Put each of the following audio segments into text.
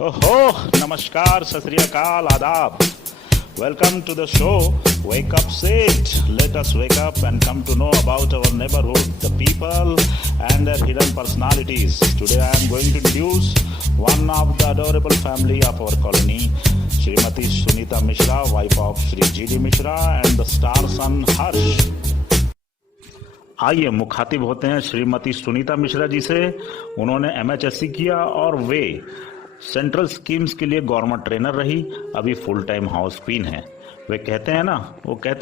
ओहो, नमस्कार, सत श्री अकाल, आदाब। Welcome to the show. Wake up, sit. Let us wake up and come to know about our neighborhood, the people and their hidden personalities. Today I am going to introduce one of the adorable family of our colony, Srimati Sunita Mishra, wife of Shri G.D. Mishra and the star son Harsh. आइए मुखातिब होते हैं श्रीमती सुनीता मिश्रा जी से। उन्होंने MHSC किया और वे central schemes के लिए गवर्नमेंट ट्रेनर रही, अभी फुल टाइम हाउस क्वीन है। वो कहते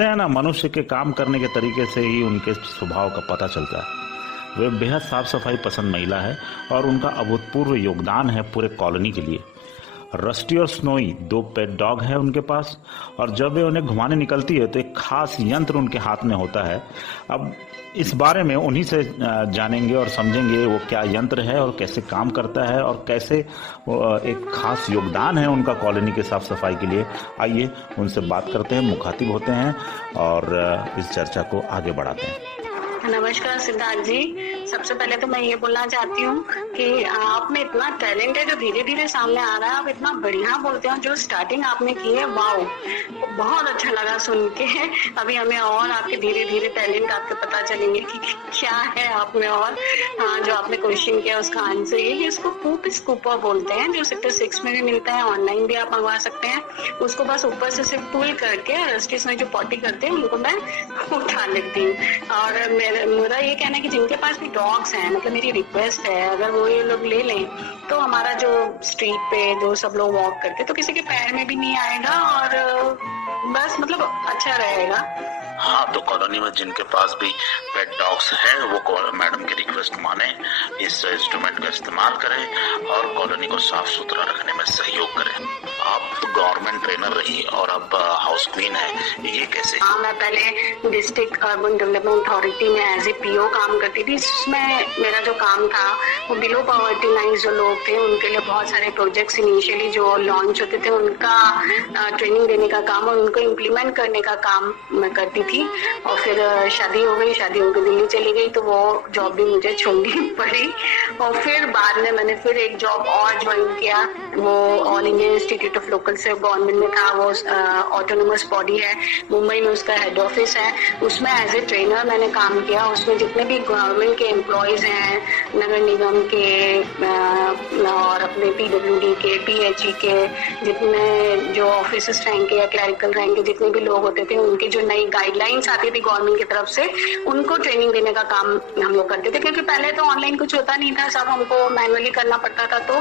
हैं ना मनुष्य के काम करने के तरीके से ही उनके स्वभाव का पता चलता है। वे बेहद साफ सफाई पसंद महिला है और उनका अभूतपूर्व योगदान है पूरे कॉलोनी के लिए। रस्टी और स्नोई 2 पेट डॉग है उनके पास, और जब वे उन्हें घुमाने निकलती है तो एक खास यंत्र उनके हाथ में होता है। अब इस बारे में उन्हीं से जानेंगे और समझेंगे वो क्या यंत्र है और कैसे काम करता है और कैसे एक खास योगदान है उनका कॉलोनी के साफ सफाई के लिए। आइए उनसे बात करते हैं, मुखातिब होते हैं और इस चर्चा को आगे बढ़ाते हैं। नमस्कार सिद्धार्थ जी। सबसे पहले तो मैं ये बोलना चाहती हूँ कि आप में इतना टैलेंट है जो धीरे धीरे सामने आ रहा है। आप इतना बढ़िया बोलते हो। जो स्टार्टिंग आपने की है, वाओ, बहुत अच्छा लगा सुन के। अभी हमें और आपके धीरे धीरे टैलेंट आपके पता चलेंगे कि क्या है आप में। और हाँ, जो आपने क्वेश्चन किया उसका आंसर ये कि उसको कूप स्कूपर बोलते हैं, जो सेक्टर 6 में भी मिलता है। ऑनलाइन भी आप मंगवा सकते हैं उसको। बस ऊपर से सिर्फ पुल करके रस्टिस में जो पॉटी करते हैं उनको मैं उठा लेती हूँ। और मेरा ये कहना है कि जिनके पास भी डॉग्स हैं, मतलब मेरी रिक्वेस्ट है, अगर वो ये लोग ले लें तो हमारा जो स्ट्रीट पे जो सब लोग वॉक करते तो किसी के पैर में भी नहीं आएगा और बस मतलब अच्छा रहेगा। हाँ, तो कॉलोनी में जिनके पास भी पेट डॉग्स हैं वो मैडम की रिक्वेस्ट माने, इस इंस्ट्रूमेंट का इस्तेमाल करें और कॉलोनी को साफ सुथरा रखने में सहयोग करें। आप तो गवर्नमेंट ट्रेनर रही और अब हाउस क्वीन है, ये कैसे? हाँ, मैं पहले डिस्ट्रिक्ट अर्बन डेवलपमेंट अथॉरिटी में एज ए PO काम करती थी। इसमें मेरा जो काम था वो बिलो पॉवर्टी लाइन जो लोग थे उनके लिए बहुत सारे प्रोजेक्ट्स इनिशियली जो लॉन्च होते थे उनका ट्रेनिंग देने का काम और उनको इम्प्लीमेंट करने का काम मैं करती थी। और फिर शादी हो गई, शादी होकर दिल्ली चली गई तो वो जॉब भी मुझे छोड़नी पड़ी। और फिर बाद में मैंने फिर एक जॉब और ज्वाइन किया, वो all India institute of local service government में था। वो ऑटोनोमस बॉडी है, मुंबई में उसका हेड ऑफिस है। उसमें एज ए ट्रेनर मैंने काम किया। उसमें जितने भी गवर्नमेंट के एम्प्लॉयज हैं, नगर निगम के और अपने PWD के, PHE के, जितने जो ऑफिसर्स रैंक के या क्लरिकल रैंक के जितने भी लोग होते थे, उनकी जो नई गाइडलाइंस आती थी गवर्नमेंट की तरफ से उनको ट्रेनिंग देने का काम हम लोग करते थे। क्योंकि पहले तो ऑनलाइन कुछ होता नहीं था, सब हमको मैनुअली करना पड़ता था। तो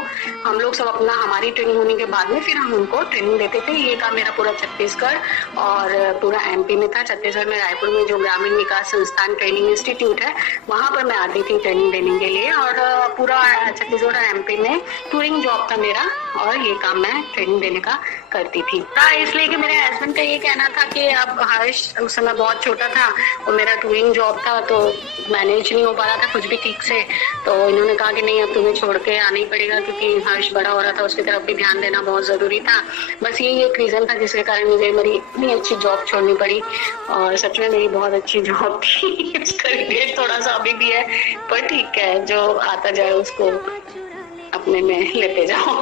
हम लोग सब अपना हमारी ट्रेनिंग होने के बाद में फिर हम उनको ट्रेनिंग देते थे। ये काम मेरा पूरा छत्तीसगढ़ और पूरा MP में था। छत्तीसगढ़ में रायपुर में जो ग्रामीण विकास संस्थान ट्रेनिंग इंस्टीट्यूट है वहां पर मैं आती थी ट्रेनिंग देने के लिए। और पूरा छत्तीसगढ़ और MP में टूरिंग जॉब था मेरा और ये काम मैं ट्रेनिंग देने का करती थी। इसलिए कि मेरे हस्बैंड का ये कहना था कि अब हर्ष उस समय बहुत छोटा था और मेरा टूरिंग जॉब था तो मैनेज नहीं हो पा रहा था कुछ भी ठीक से। तो इन्होंने कहा कि नहीं, अब तुम्हें छोड़ के आना ही पड़ेगा क्योंकि हर्ष बड़ा हो रहा था, उसकी तरफ भी ध्यान देना बहुत जरूरी था। बस यही एक रीजन था जिसके कारण मुझे मेरी इतनी अच्छी जॉब छोड़नी पड़ी। और सच में मेरी बहुत अच्छी जॉब थी। इसका रिग्रेट थोड़ा सा अभी भी है, पर ठीक है, जो आता जाए उसको अपने में लेते जाओ।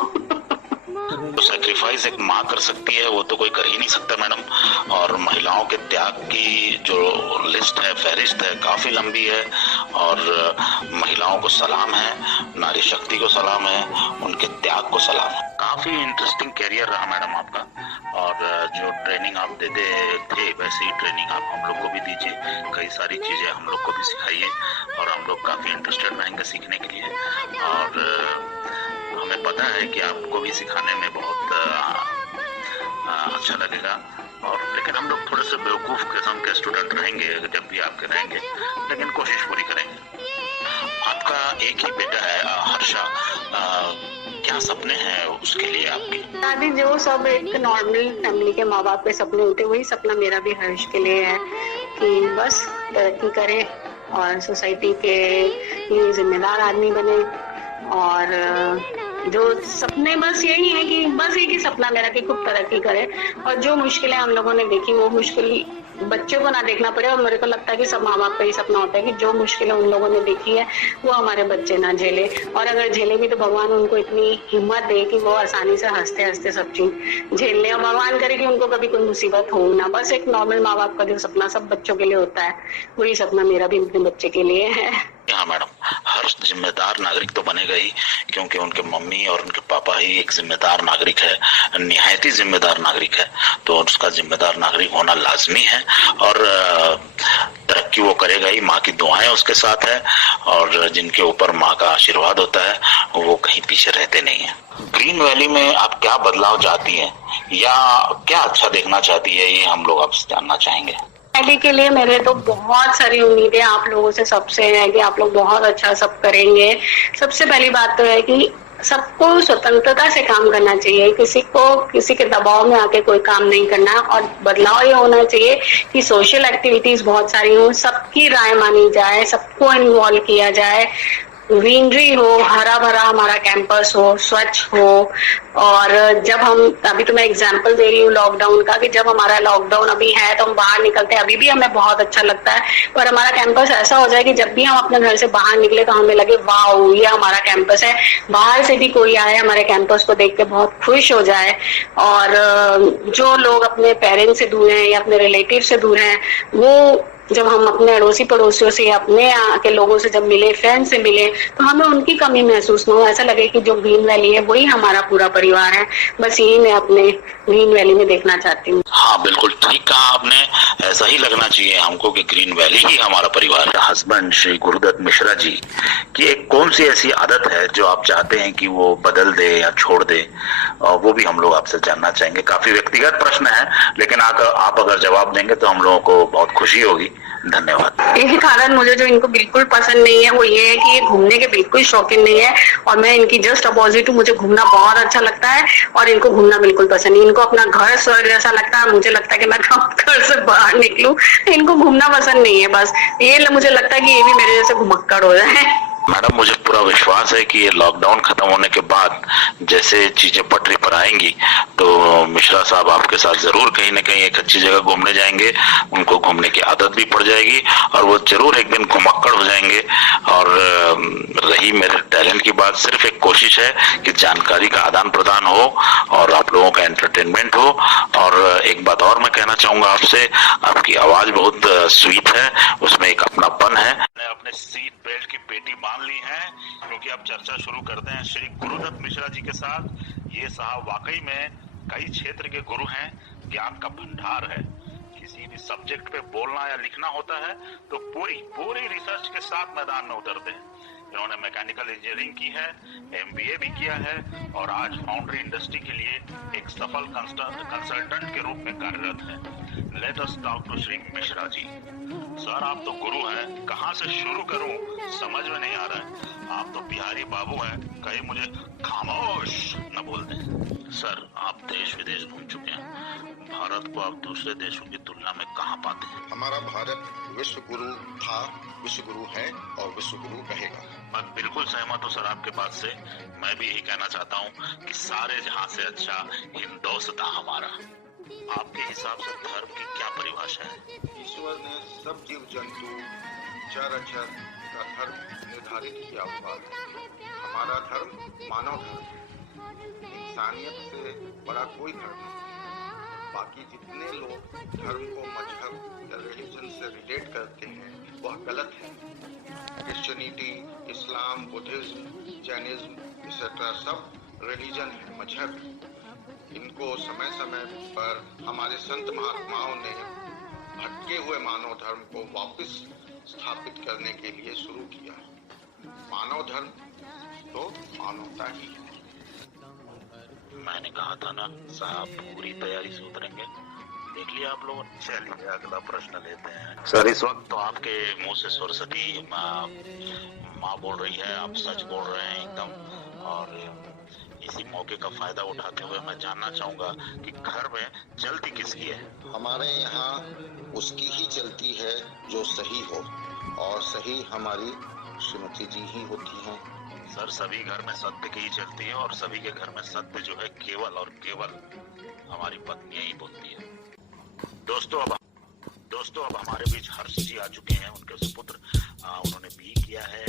तो सेक्रीफाइस एक माँ कर सकती है, वो तो कोई कर ही नहीं सकता मैडम। और महिलाओं के त्याग की जो लिस्ट है, फहरिस्त है, काफी लंबी है। और महिलाओं को सलाम है, नारी शक्ति को सलाम है, उनके त्याग को सलाम है। काफी इंटरेस्टिंग कैरियर रहा मैडम आपका। और जो ट्रेनिंग आप देते थे वैसे ही ट्रेनिंग आप हम लोग को भी दीजिए। कई सारी चीजें हम लोग को भी सिखाइए और हम लोग काफी इंटरेस्टेड रहेंगे सीखने के लिए। और हमें पता है कि आपको भी सिखाने में बहुत अच्छा लगेगा। और लेकिन हम लोग थोड़े से बेवकूफ किस्म के स्टूडेंट रहेंगे जब भी आपके रहेंगे, लेकिन कोशिश पूरी करेंगे। आपका एक ही बेटा है हर्षा, क्या सपने हैं उसके लिए आपके? अभी जो सब एक नॉर्मल फैमिली के माँ बाप के सपने होते वही सपना मेरा भी हर्ष के लिए है कि बस तरक्की करे और सोसाइटी के लिए जिम्मेदार आदमी बने। और जो सपने बस यही है कि बस एक ही सपना मेरा कि खूब तरक्की करे। और जो मुश्किलें हम लोगों ने देखी वो मुश्किल बच्चों को ना देखना पड़े। और मेरे को लगता है कि सब माँ बाप का ही सपना होता है कि जो मुश्किलें उन लोगों ने देखी है वो हमारे बच्चे ना झेले, और अगर झेले भी तो भगवान उनको इतनी हिम्मत दे कि वो आसानी से हंसते हंसते सब चीज झेल ले, और भगवान करे कि उनको कभी कोई मुसीबत हो ना। बस एक नॉर्मल माँ बाप का जो सपना सब बच्चों के लिए होता है, वही सपना मेरा भी अपने बच्चे के लिए है। हाँ मैडम, हर जिम्मेदार नागरिक तो बनेगा ही, क्योंकि उनके मम्मी और उनके पापा ही एक जिम्मेदार नागरिक है, निहायती जिम्मेदार नागरिक है, तो उसका जिम्मेदार नागरिक होना लाजमी है। और तरक्की वो करेगा ही, माँ की दुआएं उसके साथ है, और जिनके ऊपर माँ का आशीर्वाद होता है वो कहीं पीछे रहते नहीं है। ग्रीन वैली में आप क्या बदलाव चाहती हैं या क्या अच्छा देखना चाहती है, ये हम लोग आपसे जानना चाहेंगे। वैली के लिए मेरे तो बहुत सारी उम्मीदें आप लोगों से सबसे है कि आप लोग बहुत अच्छा सब करेंगे। सबसे पहली बात तो है कि सबको स्वतंत्रता से काम करना चाहिए, किसी को किसी के दबाव में आके कोई काम नहीं करना। और बदलाव ये होना चाहिए कि सोशल एक्टिविटीज बहुत सारी हो, सबकी राय मानी जाए, सबको इन्वॉल्व किया जाए, ग्रीनरी हो, हरा भरा हमारा कैंपस हो, स्वच्छ हो। और जब हम, अभी तो मैं एग्जांपल दे रही हूँ लॉकडाउन का, कि जब हमारा लॉकडाउन अभी है तो हम बाहर निकलते हैं, अभी भी हमें बहुत अच्छा लगता है, पर हमारा कैंपस ऐसा हो जाए कि जब भी हम अपने घर से बाहर निकले तो हमें लगे वाओ ये हमारा कैंपस है, बाहर से भी कोई आए हमारे कैंपस को देख के बहुत खुश हो जाए। और जो लोग अपने पेरेंट्स से दूर हैं या अपने रिलेटिव से दूर हैं, वो जब हम अपने अड़ोसी पड़ोसियों से, अपने यहाँ के लोगों से जब मिले, फ्रेंड से मिले, तो हमें उनकी कमी महसूस न हो, ऐसा लगे कि जो ग्रीन वैली है वही हमारा पूरा परिवार है। बस यही मैं अपने ग्रीन वैली में देखना चाहती हूँ। हाँ बिल्कुल ठीक कहा आपने, ऐसा ही लगना चाहिए हमको कि ग्रीन वैली ही हमारा परिवार है। हस्बैंड श्री गुरुदत्त मिश्रा जी की एक कौन सी ऐसी आदत है जो आप चाहते हैं कि वो बदल दे या छोड़ दे, वो भी हम लोग आपसे जानना चाहेंगे। काफी व्यक्तिगत प्रश्न है, लेकिन आप अगर जवाब देंगे तो हम लोगों को बहुत खुशी होगी। धन्यवाद। एक कारण मुझे जो इनको बिल्कुल पसंद नहीं है वो ये है कि ये घूमने के बिल्कुल शौकीन नहीं है, और मैं इनकी जस्ट अपोजिट हूँ। मुझे घूमना बहुत अच्छा लगता है और इनको घूमना बिल्कुल पसंद नहीं। इनको अपना घर स्वर्ग जैसा लगता है, मुझे लगता है कि मैं घर से बाहर निकलूं। इनको घूमना पसंद नहीं है, बस ये मुझे लगता है कि ये भी मेरे जैसे घुमक्कड़ हो जाए। मैडम मुझे पूरा विश्वास है कि ये लॉकडाउन खत्म होने के बाद जैसे चीजें पटरी पर आएंगी तो मिश्रा साहब आपके साथ जरूर कहीं ना कहीं एक अच्छी जगह घूमने जाएंगे, उनको घूमने की आदत भी पड़ जाएगी और वो जरूर एक दिन घुमक्कड़ हो जाएंगे। और रही मेरे टैलेंट की बात, सिर्फ एक कोशिश है कि जानकारी का आदान प्रदान हो और आप लोगों का एंटरटेनमेंट हो। और एक बात और मैं कहना चाहूंगा आपसे, आपकी आवाज बहुत स्वीट है, उसमें एक अपनापन है। अपने सीट बेल्ट की पेटी बांध ली है, क्योंकि अब चर्चा शुरू करते हैं श्री गुरुदत्त मिश्रा जी के साथ। ये साहब वाकई में कई क्षेत्र के गुरु हैं, ज्ञान का भंडार है। किसी भी सब्जेक्ट पे बोलना या लिखना होता है तो पूरी रिसर्च के साथ मैदान में उतरते हैं। इन्होंने मैकेनिकल इंजीनियरिंग की है, MBA भी किया है और आज फाउंड्री इंडस्ट्री के लिए एक सफल कंसल्टेंट के रूप में कार्यरत है। Let us talk to Shri Mishra ji. Sir आप तो गुरु हैं, कहाँ से शुरू करूं समझ में नहीं आ रहा है। आप तो बिहारी बाबू हैं, कहीं मुझे खामोश न बोल दें। सर आप देश विदेश घूम चुके हैं, भारत को आप दूसरे देशों की तुलना में कहाँ पाते हैं? हमारा भारत विश्व गुरु था, विश्व गुरु है और विश्व गुरु रहेगा। मैं बिल्कुल सहमत हूँ सर आपके बात से। मैं भी यही कहना चाहता हूँ कि सारे जहां से अच्छा हिंदोस्तां हमारा। आपके हिसाब से धर्म की क्या परिभाषा है? ईश्वर ने सब जीव जंतु चराचर का धर्म निर्धारित किया हुआ है। हमारा धर्म मानव धर्म, इंसानियत से बड़ा कोई धर्म नहीं। बाकी जितने लोग धर्म को मजहब या रिलीजन से रिलेट करते हैं वह गलत है। क्रिश्चियनिटी, इस्लाम, बुद्धिज्म, जैनिज्म एक्सेट्रा सब रिलीजन है, मजहब है। इनको समय समय पर हमारे संत महात्माओं ने भटके हुए मानव धर्म को वापस स्थापित करने के लिए शुरू किया। मानव धर्म तो मानवता ही है। मैंने कहा था ना साहब पूरी तैयारी से उतरेंगे, देख लिया आप लोगों ने। चलिए अगला प्रश्न लेते हैं। सर इस वक्त तो आपके मुंह से सरस्वती माँ बोल रही है, आप सच बोल रहे हैं एकदम। और इसी मौके का फायदा उठाते हुए मैं जानना चाहूंगा कि घर में चलती किसकी है? हमारे यहाँ उसकी ही चलती है जो सही हो, और सही हमारी श्रीमती जी ही होती हैं। सर सभी घर में सत्य की ही चलती है और सभी के घर में सत्य जो है केवल और केवल हमारी पत्नियां ही बोलती है। दोस्तों अब हमारे बीच हर्ष जी आ चुके हैं, उनके सुपुत्र। उन्होंने बी किया है,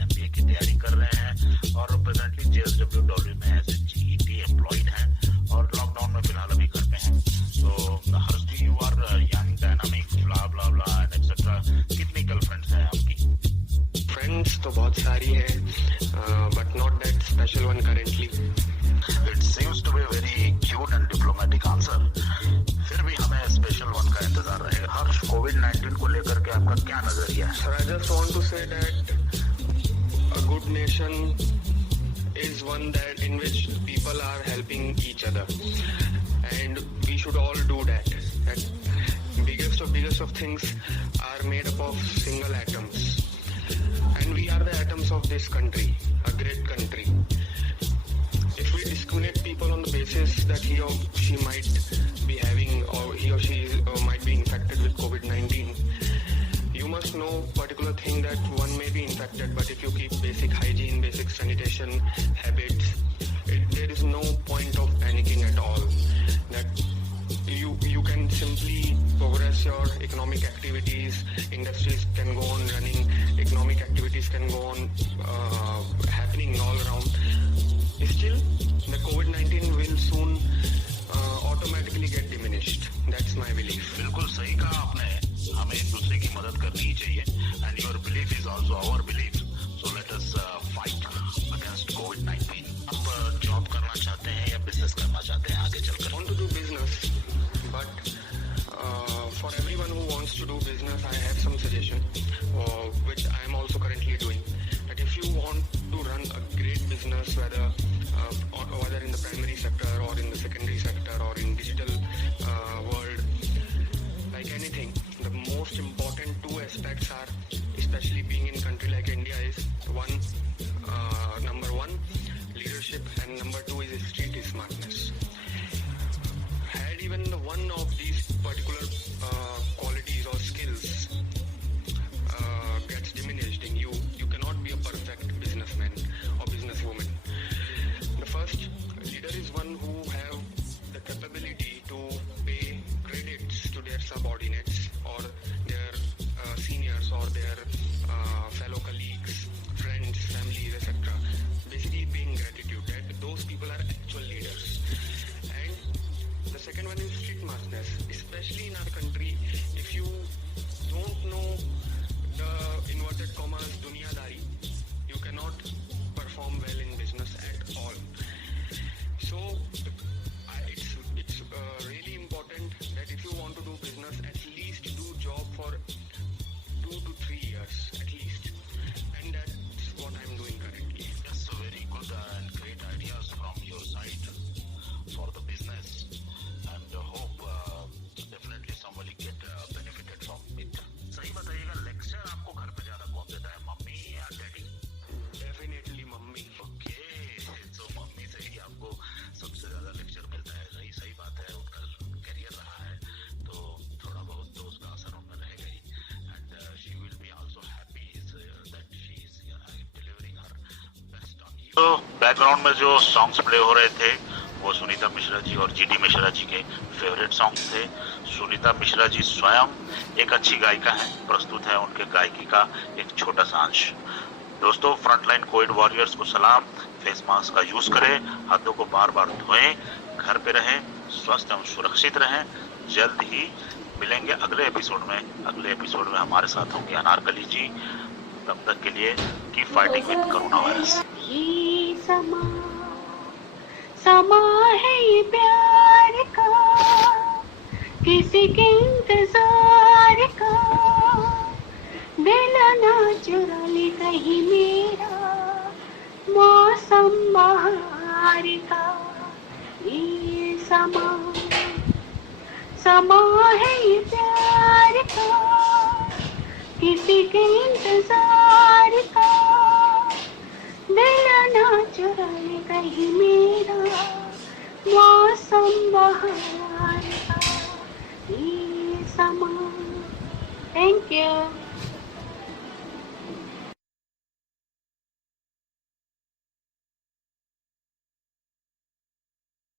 एमबीए की तैयारी कर रहे हैं और प्रेजेंटली JSW में एज ए GET एम्प्लॉयड हैं और लॉकडाउन में फिलहाल अभी घर पे हैं। तो Harsh ji, you are young, dynamic, blah blah blah and etcetera. कितनी गर्लफ्रेंड्स हैं आपकी? फ्रेंड्स तो बहुत सारी है, but not that special one currently. It seems to be very cute and diplomatic answer. फिर भी हमें स्पेशल वन का इंतजार रहेगा। हर्ष, कोविड-19 को लेकर के आपका क्या नजरिया है? Sir, I just want to say that a good nation is one that in which people are helping each other, and we should all do that. And biggest of things are made up of single atoms, and we are the atoms of this country, a great country. If we discriminate people on the basis that he or she might be having, or he or she might be infected with COVID-19, you must know particular thing that one may be infected, but if you keep basic hygiene, basic sanitation habits, there is no point of panicking at all. That you can simply progress your economic activities, industries can go on running, economic activities can go on happening all around. Still, the COVID-19 will soon automatically get diminished. That's my belief. बिल्कुल सही कहा आपने, हमें एक दूसरे की मदद करनी ही चाहिए and your belief is also our belief. So let us fight against COVID-19. आप जॉब करना चाहते हैं या बिजनेस करना चाहते हैं आगे चलकर? I want to do business, but for everyone who wants to do business, I have some suggestion, which I am also currently doing. That if you want to run a great business, whether in the primary sector or in the secondary sector or in digital world, like anything, the most important two aspects are, especially being in a country like India, is number one, leadership, and number two is street smartness. Had even one of these particular qualities or skills gets diminished in you, you cannot be a perfect businessman or businesswoman. The first leader is one who have the capability to pay credits to their subordinates or their seniors or their fellow colleagues, friends, families, etc. Basically paying gratitude. That those people are actual leaders. And the second one is street smartness. Especially in our country, if you don't know the inverted commas दुनियादारी, you cannot perform well in business at all. So it's really important that if you want to do business, at least do job for 2 to 3 years at least, and that's what I'm doing currently. Yes, very good and great ideas from your side for the business, and hope definitely somebody get benefited from it. सही बताइएगा, lecture आपको घर पे ज्यादा कौन देता है, mummy या डैडी? Definitely mummy. ओके, तो मम्मी से ही आपको सबसे ज्यादा लेक्चर मिलता है। सही बात है, उनका करियर रहा है तो थोड़ा बहुत तो उसका असर उनमें रहेगा ही, and she will be also happy that she is delivering her best on you. तो बैकग्राउंड में जो सॉन्ग्स प्ले हो रहे थे वो सुनीता मिश्रा जी और GD मिश्रा जी के फेवरेट सॉन्ग्स थे। सुनीता मिश्रा जी स्वयं एक अच्छी गायिका हैं, प्रस्तुत है उनके गायकी का एक छोटा सा अंश। दोस्तों, फ्रंटलाइन कोविड वॉरियर्स को सलाम। फेस मास्क का यूज करें, हाथों को बार बार धोएं, घर पे रहें, स्वस्थ एवं सुरक्षित रहें। जल्द ही मिलेंगे अगले एपिसोड में। अगले एपिसोड में हमारे साथ होंगे अनारकली जी। तब तक के लिए keep fighting with corona virus. ये समा है ये प्यार का, किसी के इंतजार का, दिल ना चुरा ले कहीं मेरा, मौसम बहार का। ये समा है ये प्यार का, किसी के इंतजार का, दिल ना चुरा ले कहीं मेरा, मौसम बहार